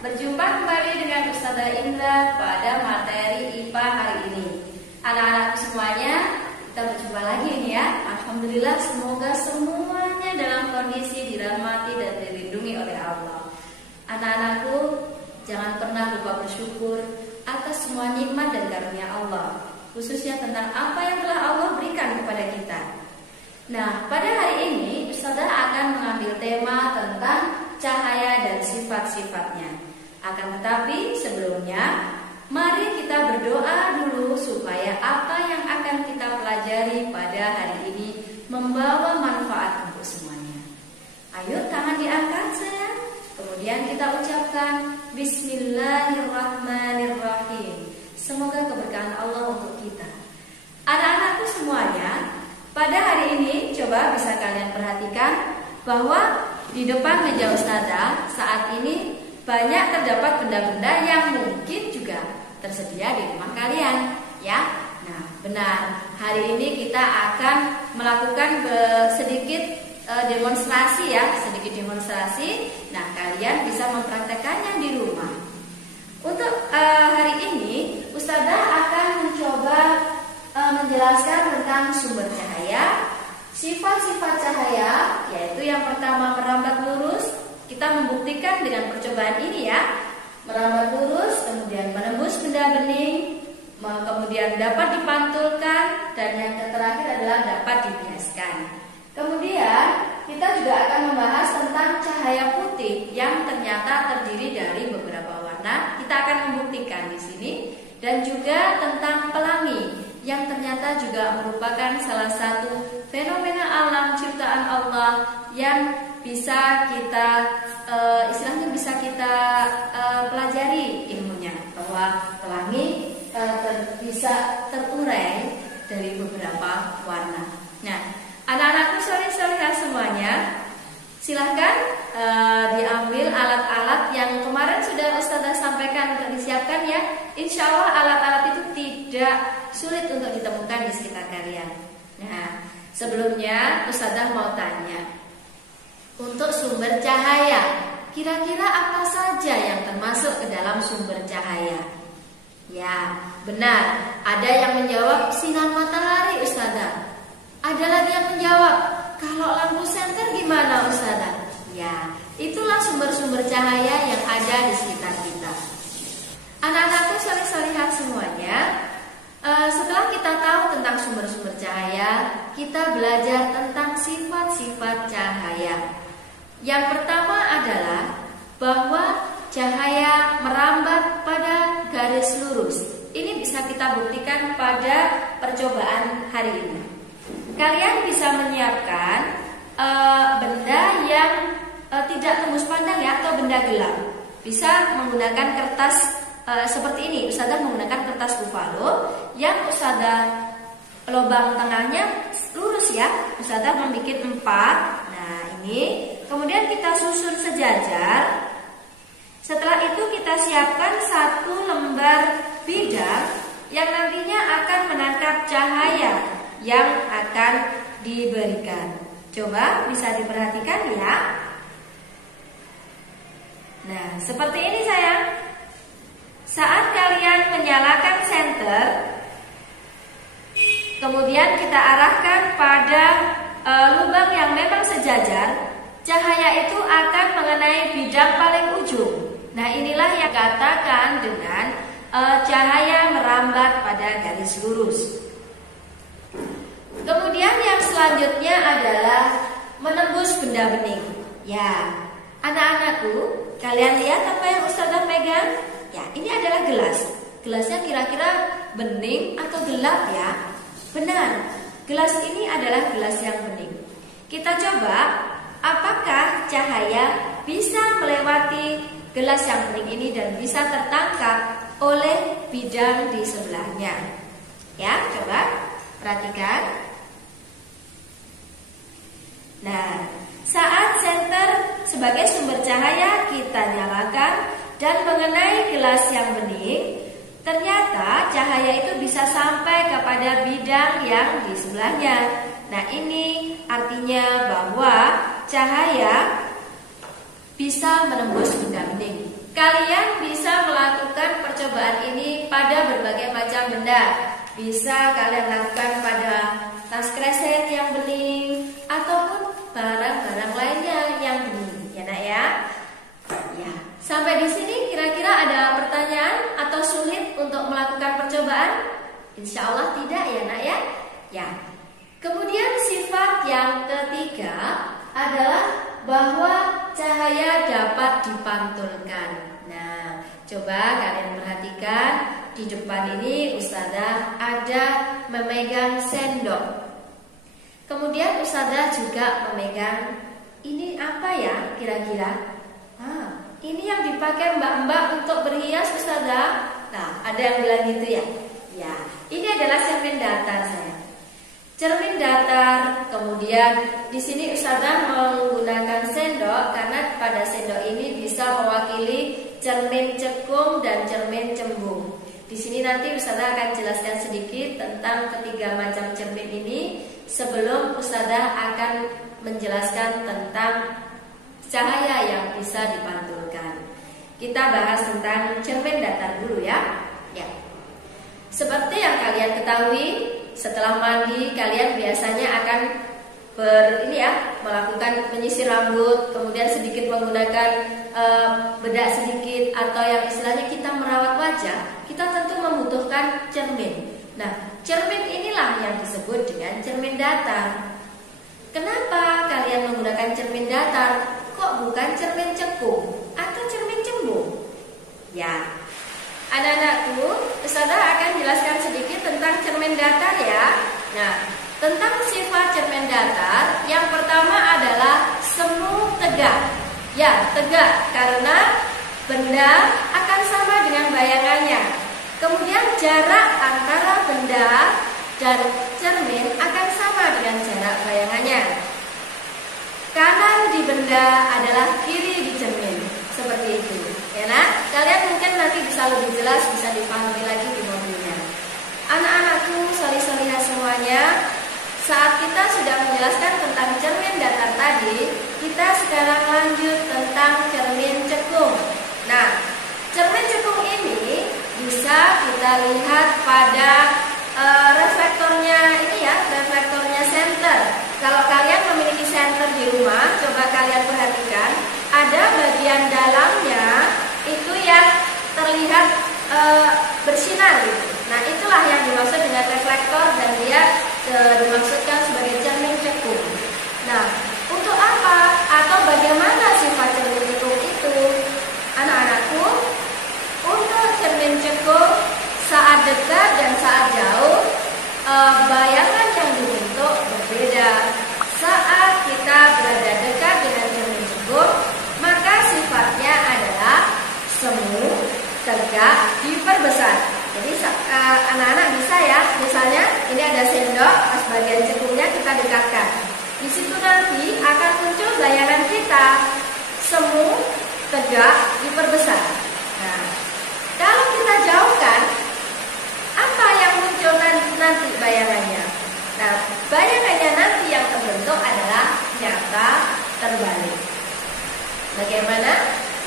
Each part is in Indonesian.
Berjumpa kembali dengan Ustazah Indra pada materi IPA hari ini. Anak-anak semuanya, kita berjumpa lagi nih ya. Alhamdulillah, semoga semuanya dalam kondisi dirahmati dan dilindungi oleh Allah. Anak-anakku, jangan pernah lupa bersyukur atas semua nikmat dan karunia Allah, khususnya tentang apa yang telah Allah berikan kepada kita. Nah, pada hari ini Ustazah akan mengambil tema tentang cahaya dan sifat-sifatnya. Akan tetapi sebelumnya, mari kita berdoa dulu supaya apa yang akan kita pelajari pada hari ini membawa manfaat untuk semuanya. Ayo tangan diangkat sayang. Kemudian kita ucapkan Bismillahirrahmanirrahim. Semoga keberkahan Allah untuk kita. Anak-anakku semuanya, pada hari ini coba bisa kalian perhatikan bahwa di depan meja Ustazah saat ini banyak terdapat benda-benda yang mungkin juga tersedia di rumah kalian, ya. Nah, benar. Hari ini kita akan melakukan sedikit demonstrasi ya, sedikit demonstrasi. Nah, kalian bisa mempraktekannya di rumah. Untuk hari ini Ustazah akan mencoba menjelaskan tentang sumber cahaya, sifat-sifat cahaya, yaitu yang pertama merambat lurus. Kita membuktikan dengan percobaan ini ya, merambat lurus, kemudian menembus benda bening, kemudian dapat dipantulkan, dan yang terakhir adalah dapat dibiaskan. Kemudian kita juga akan membahas tentang cahaya putih yang ternyata terdiri dari beberapa warna. Kita akan membuktikan di sini, dan juga tentang pelangi yang ternyata juga merupakan salah satu fenomena alam ciptaan Allah yang bisa kita istilahnya bisa kita pelajari ilmunya, bahwa pelangi bisa terurai dari beberapa warna. Nah, anak-anakku soleh-solehah semuanya, silahkan diambil alat-alat yang kemarin sudah Ustazah sampaikan untuk disiapkan ya. Insya Allah alat-alat itu tidak sulit untuk ditemukan di sekitar kalian. Nah, sebelumnya Ustazah mau tanya, untuk sumber cahaya, kira-kira apa saja yang termasuk ke dalam sumber cahaya? Ya, benar. Ada yang menjawab sinar matahari Ustazah. Ada lagi yang menjawab, kalau lampu senter gimana Ustazah? Ya, itulah sumber-sumber cahaya yang ada di sekitar kita. Anak-anakku soleh-solehah semuanya, setelah kita tahu tentang sumber-sumber cahaya, kita belajar tentang sifat-sifat cahaya. Yang pertama adalah bahwa cahaya merambat pada garis lurus. Ini bisa kita buktikan pada percobaan hari ini. Kalian bisa menyiapkan benda yang tidak tembus pandang ya, atau benda gelap. Bisa menggunakan kertas seperti ini. Ustazah menggunakan kertas buffalo yang Ustazah lubang tengahnya lurus ya. Ustazah membuat 4. Nah, ini kemudian kita susun sejajar. Setelah itu kita siapkan 1 lembar bidang yang nantinya akan menangkap cahaya yang akan diberikan. Coba bisa diperhatikan ya. Nah, seperti ini sayang. Saat kalian menyalakan senter, kemudian kita arahkan pada lubang yang memang sejajar, cahaya itu akan mengenai bidang paling ujung. Nah, inilah yang dikatakan dengan cahaya merambat pada garis lurus. Kemudian yang selanjutnya adalah menembus benda bening. Ya, anak-anakku, kalian lihat apa yang Ustazah pegang? Ya, ini adalah gelas. Gelasnya kira-kira bening atau gelap ya? Benar, gelas ini adalah gelas yang bening. Kita coba, apakah cahaya bisa melewati gelas yang bening ini dan bisa tertangkap oleh bidang di sebelahnya? Ya, coba perhatikan. Nah, saat senter sebagai sumber cahaya kita nyalakan dan mengenai gelas yang bening, ternyata cahaya itu bisa sampai kepada bidang yang di sebelahnya. Nah, ini artinya bahwa cahaya bisa menembus benda bening. Kalian bisa melakukan percobaan ini pada berbagai macam benda. Bisa kalian lakukan pada tas kresek yang bening ataupun barang-barang lainnya yang bening, ya nak ya. Ya, sampai di sini kira-kira ada pertanyaan atau sulit untuk melakukan percobaan? Insya Allah tidak ya nak ya. Ya. Kemudian sifat yang ketiga adalah bahwa cahaya dapat dipantulkan. Nah, coba kalian perhatikan di depan ini Ustazah ada memegang sendok. Kemudian Ustazah juga memegang ini apa ya kira-kira? Ini yang dipakai mbak-mbak untuk berhias Ustazah. Nah, ada yang bilang gitu ya. Ya, ini adalah cermin datar saya. Cermin datar, kemudian di sini Ustazah menggunakan sendok karena pada sendok ini bisa mewakili cermin cekung dan cermin cembung. Di sini nanti Ustazah akan jelaskan sedikit tentang ketiga macam cermin ini sebelum Ustazah akan menjelaskan tentang cahaya yang bisa dipantulkan. Kita bahas tentang cermin datar dulu ya. Ya. Seperti yang kalian ketahui, setelah mandi kalian biasanya akan melakukan menyisir rambut, kemudian sedikit menggunakan bedak sedikit atau yang istilahnya kita merawat wajah, kita tentu membutuhkan cermin. Nah, cermin inilah yang disebut dengan cermin datar. Kenapa kalian menggunakan cermin datar? Kok bukan cermin cekung atau cermin cembung? Ya, anak-anakku, Ustazah akan jelaskan sedikit tentang cermin datar ya. Nah, tentang sifat cermin datar, yang pertama adalah semu tegak. Ya, tegak karena benda akan sama dengan bayangannya. Kemudian jarak antara benda dan cermin akan sama dengan jarak bayangannya. Kanan di benda adalah kiri di cermin, seperti itu. Ya, nah, kalian mungkin nanti bisa lebih jelas, bisa dipahami lagi di mobilnya. Anak-anakku, solih-solihah semuanya, saat kita sudah menjelaskan tentang cermin datar tadi, kita sekarang lanjut tentang cermin cekung. Nah, cermin cekung ini bisa kita lihat pada reflektornya ini ya, reflektornya senter. Kalau kalian memiliki senter di rumah, coba kalian perhatikan, ada bagian dalamnya itu yang terlihat bersinar gitu. Nah, itulah yang dimaksud dengan reflektor dan dia dimaksudkan sebagai cermin cekung. Nah, untuk apa atau bagaimana sifat cermin cekung itu? Anak-anakku, untuk cermin cekung saat dekat dan saat jauh bayangan yang dibentuk berbeda. Saat kita berada dekat dengan cermin cekung, maka sifatnya adalah semu, tegak, diperbesar. Jadi anak-anak bisa ya, misalnya ini ada sendok, pas bagian cekungnya kita dekatkan. Di situ nanti akan muncul bayangan kita, semu, tegak, diperbesar. Nah, kalau kita jauhkan, apa yang muncul nanti bayangannya? Nah, bayangannya nanti yang terbentuk adalah nyata terbalik. Bagaimana?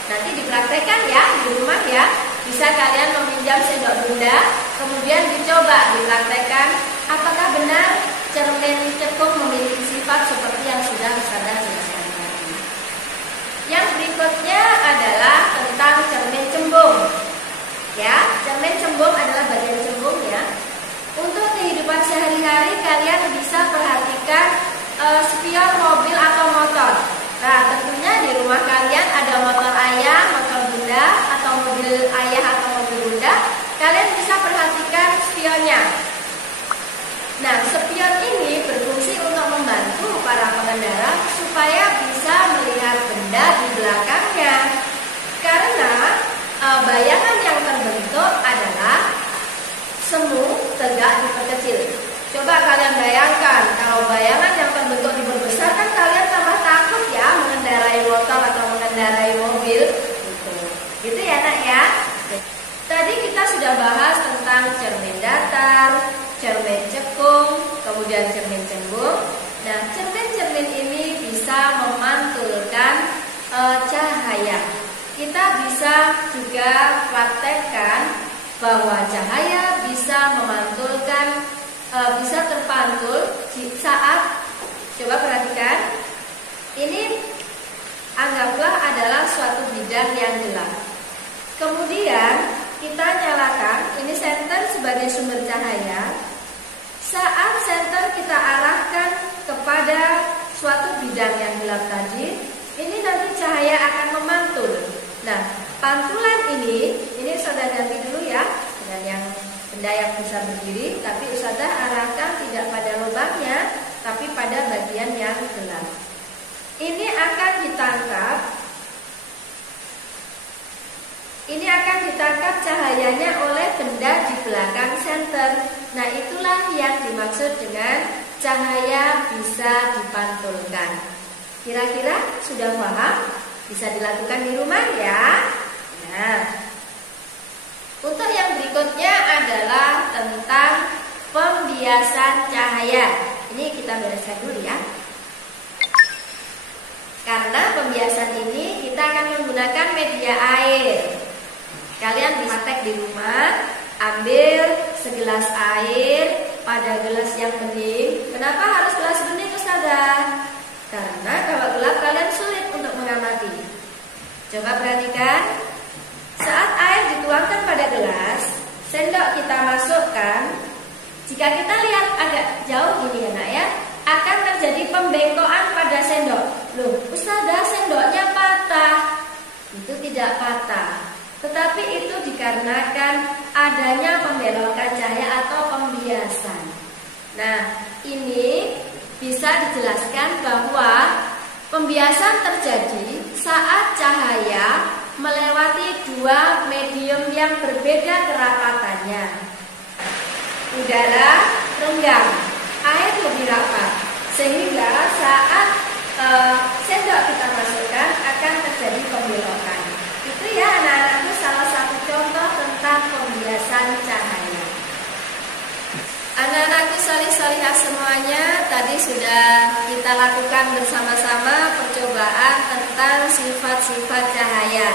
Nanti dipraktekkan ya di rumah ya. Bisa kalian meminjam sendok bunda, kemudian dicoba dipraktekkan apakah benar cermin cekung memiliki sifat seperti yang sudah Ustazah jelaskan tadi. Yang berikutnya adalah tentang cermin cembung. Ya, cermin cembung adalah bagian cembung ya. Untuk kehidupan sehari-hari kalian bisa perhatikan spion mobil atau motor. Nah, tentunya di rumah kalian ada motor ayah, motor bunda, atau mobil ayah atau mobil bunda. Kalian bisa perhatikan spionnya. Nah, spion ini berfungsi untuk membantu para pengendara supaya bisa melihat benda di belakangnya. Karena bayangan yang terbentuk adalah semu, tegak, diperkecil. Coba kalian bayangkan, kalau bayangan yang terbentuk diperbesar kan kalian tambah takut ya mengendarai motor atau mengendarai mobil. Gitu ya nak ya. Tadi kita sudah bahas tentang cermin datar, cermin cekung, kemudian cermin cembung. Nah, cermin-cermin ini bisa memantulkan cahaya. Kita kita bisa juga praktekkan bahwa cahaya bisa memantulkan, bisa terpantul saat, coba perhatikan, ini anggaplah adalah suatu bidang yang gelap. Kemudian kita nyalakan, ini senter sebagai sumber cahaya. Saat senter kita arahkan kepada suatu bidang yang gelap tadi, ini nanti cahaya akan memantul. Nah, pantulan ini Ustazah ganti dulu ya dengan yang benda yang bisa berdiri, tapi Ustazah arahkan tidak pada lubangnya, tapi pada bagian yang gelap. Ini akan ditangkap cahayanya oleh benda di belakang senter. Nah, itulah yang dimaksud dengan cahaya bisa dipantulkan. Kira-kira sudah paham? Bisa dilakukan di rumah ya. Nah, untuk yang berikutnya adalah tentang pembiasan cahaya. Ini kita bereskan dulu ya. Karena pembiasan ini kita akan menggunakan media air. Kalian bisa praktek di rumah, ambil segelas air pada gelas yang bening. Kenapa harus gelas bening, Ustazah? Karena kalau gelap kalian sulit untuk mengamati. Coba perhatikan. Saat air dituangkan pada gelas, sendok kita masukkan. Jika kita lihat agak jauh gini ya nak ya, akan terjadi pembengkokan pada sendok. Loh, Ustazah, sendoknya patah. Itu tidak patah, tetapi itu dikarenakan adanya pembelokan cahaya atau pembiasan. Nah, ini bisa dijelaskan bahwa pembiasan terjadi saat cahaya melewati dua medium yang berbeda kerapatannya. Udara renggang, air lebih rapat, sehingga saat sendok kita masukkan akan terjadi pembelokan. Itu ya anak-anakku salah satu contoh tentang pembiasan cahaya. Anak-anakku salih-salihah semuanya, tadi sudah kita lakukan bersama-sama percobaan tentang sifat-sifat cahaya.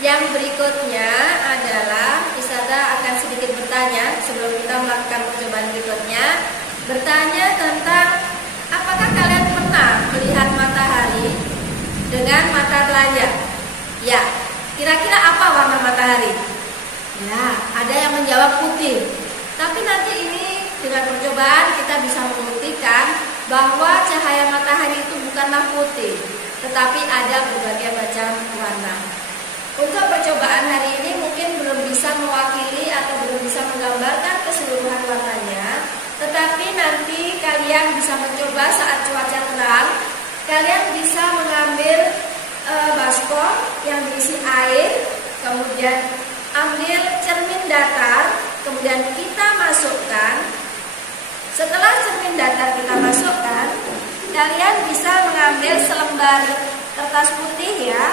Yang berikutnya adalah Ustazah akan sedikit bertanya sebelum kita melakukan percobaan berikutnya. Bertanya tentang apakah kalian pernah melihat matahari dengan mata telanjang? Ya, kira-kira apa warna matahari? Ya, ada yang menjawab putih. Tapi nanti ini dengan percobaan kita bisa membuktikan bahwa cahaya matahari itu bukanlah putih, tetapi ada berbagai macam warna. Untuk percobaan hari ini mungkin belum bisa mewakili atau belum bisa menggambarkan keseluruhan warnanya, tetapi nanti kalian bisa mencoba saat cuaca terang. Kalian bisa mengambil baskom yang berisi air, kemudian ambil cermin datar, kemudian kita masukkan. Setelah cermin datar kita masukkan, kalian bisa mengambil selembar kertas putih ya.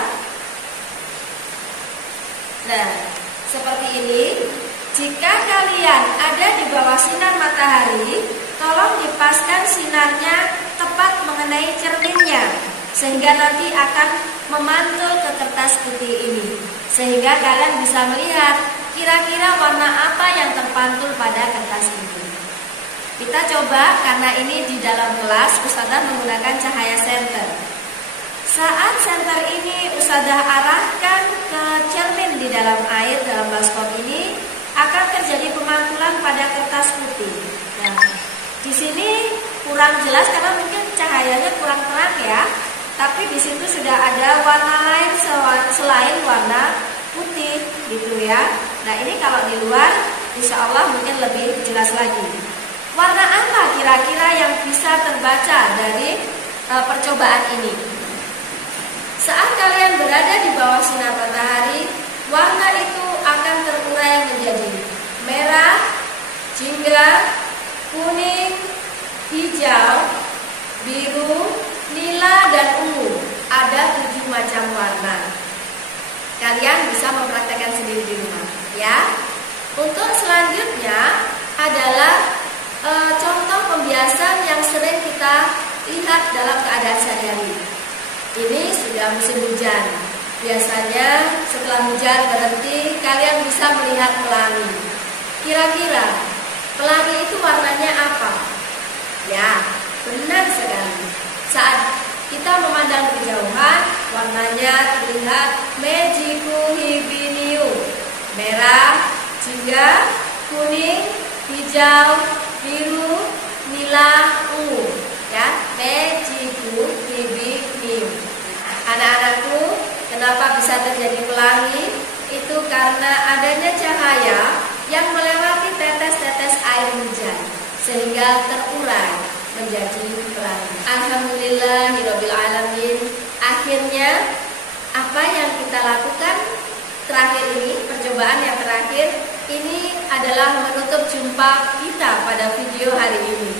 Nah, seperti ini. Jika kalian ada di bawah sinar matahari, tolong dipaskan sinarnya tepat mengenai cerminnya, sehingga nanti akan memantul ke kertas putih ini, sehingga kalian bisa melihat kira-kira warna apa yang terpantul pada kertas itu. Kita coba, karena ini di dalam kelas, Ustazah menggunakan cahaya senter. Saat senter ini Ustazah arahkan ke cermin di dalam air, dalam baskom ini, akan terjadi pemantulan pada kertas putih. Nah, di sini kurang jelas karena mungkin cahayanya kurang terang ya. Tapi di situ sudah ada warna lain selain warna putih, gitu ya. Nah, ini kalau di luar, insya Allah mungkin lebih jelas lagi. Warna apa kira-kira yang bisa terbaca dari percobaan ini? Saat kalian berada di bawah sinar matahari, warna itu akan terurai menjadi merah, jingga, kuning, hijau, biru, nila, dan ungu. Ada 7 macam warna. Kalian bisa mempraktekkan sendiri di rumah ya. Untuk selanjutnya adalah contoh pembiasan yang sering kita lihat dalam keadaan sehari-hari. Ini sudah musim hujan. Biasanya setelah hujan berhenti, kalian bisa melihat pelangi. Kira-kira pelangi itu warnanya apa? Ya, benar sekali. Saat kita memandang kejauhan, warnanya terlihat Mejiku Hibiniu, merah, jingga, kuning, hijau, biru, nila, ungu. Ya, Mejiku Hibiniu. Anak-anakku, kenapa bisa terjadi pelangi? Itu karena adanya cahaya yang melewati tetes-tetes air hujan sehingga terurai menjadi pelangi. Alhamdulillahirabbil alamin. Akhirnya apa yang kita lakukan terakhir ini, percobaan yang terakhir ini adalah menutup jumpa kita pada video hari ini.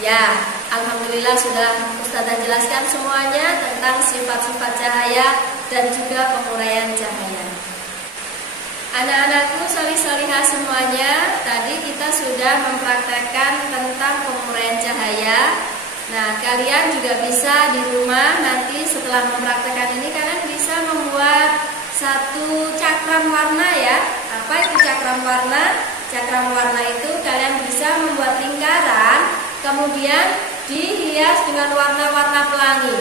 Ya, alhamdulillah sudah Ustazah jelaskan semuanya tentang sifat-sifat cahaya dan juga penguraian cahaya. Anak-anakku solih-solihah semuanya, tadi kita sudah mempraktekkan tentang penguraian cahaya. Nah, kalian juga bisa di rumah nanti setelah mempraktekkan ini kalian bisa membuat satu cakram warna ya. Apa itu cakram warna? Cakram warna itu kalian bisa membuat lingkaran, kemudian dihias dengan warna-warna pelangi.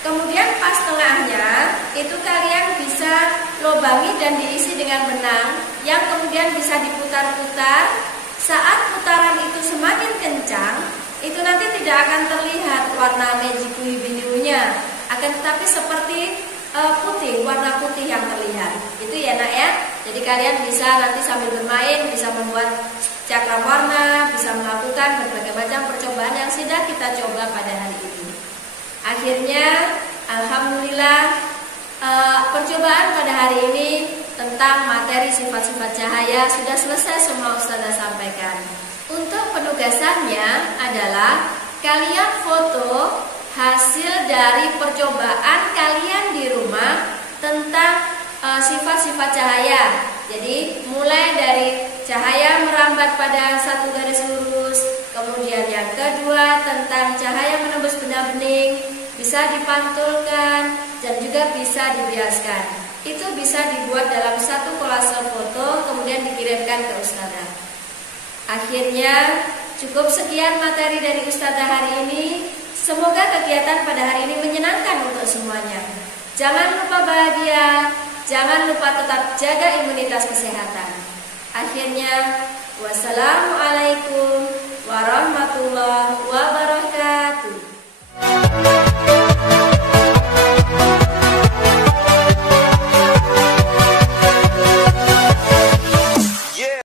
Kemudian pas tengahnya itu kalian bisa lobangi dan diisi dengan benang yang kemudian bisa diputar-putar. Saat putaran itu semakin kencang, itu nanti tidak akan terlihat warna Mejiku Hibiniu-nya, akan tetapi seperti putih, warna putih yang terlihat. Itu ya nak ya. Jadi kalian bisa nanti sambil bermain bisa membuat cakram warna, bisa melakukan berbagai macam percobaan yang sudah kita coba pada hari ini. Akhirnya, alhamdulillah, percobaan pada hari ini tentang materi sifat-sifat cahaya sudah selesai semua Ustazah sampaikan. Untuk penugasannya adalah kalian foto hasil dari percobaan kalian di rumah tentang sifat-sifat cahaya. Jadi mulai dari cahaya merambat pada satu garis lurus, kemudian yang kedua tentang cahaya menembus benda bening, bisa dipantulkan dan juga bisa dibiaskan. Itu bisa dibuat dalam satu kolase foto kemudian dikirimkan ke Ustazah. Akhirnya cukup sekian materi dari Ustazah hari ini. Semoga kegiatan pada hari ini menyenangkan untuk semuanya. Jangan lupa bahagia, jangan lupa tetap jaga imunitas kesehatan. Akhirnya, wassalamualaikum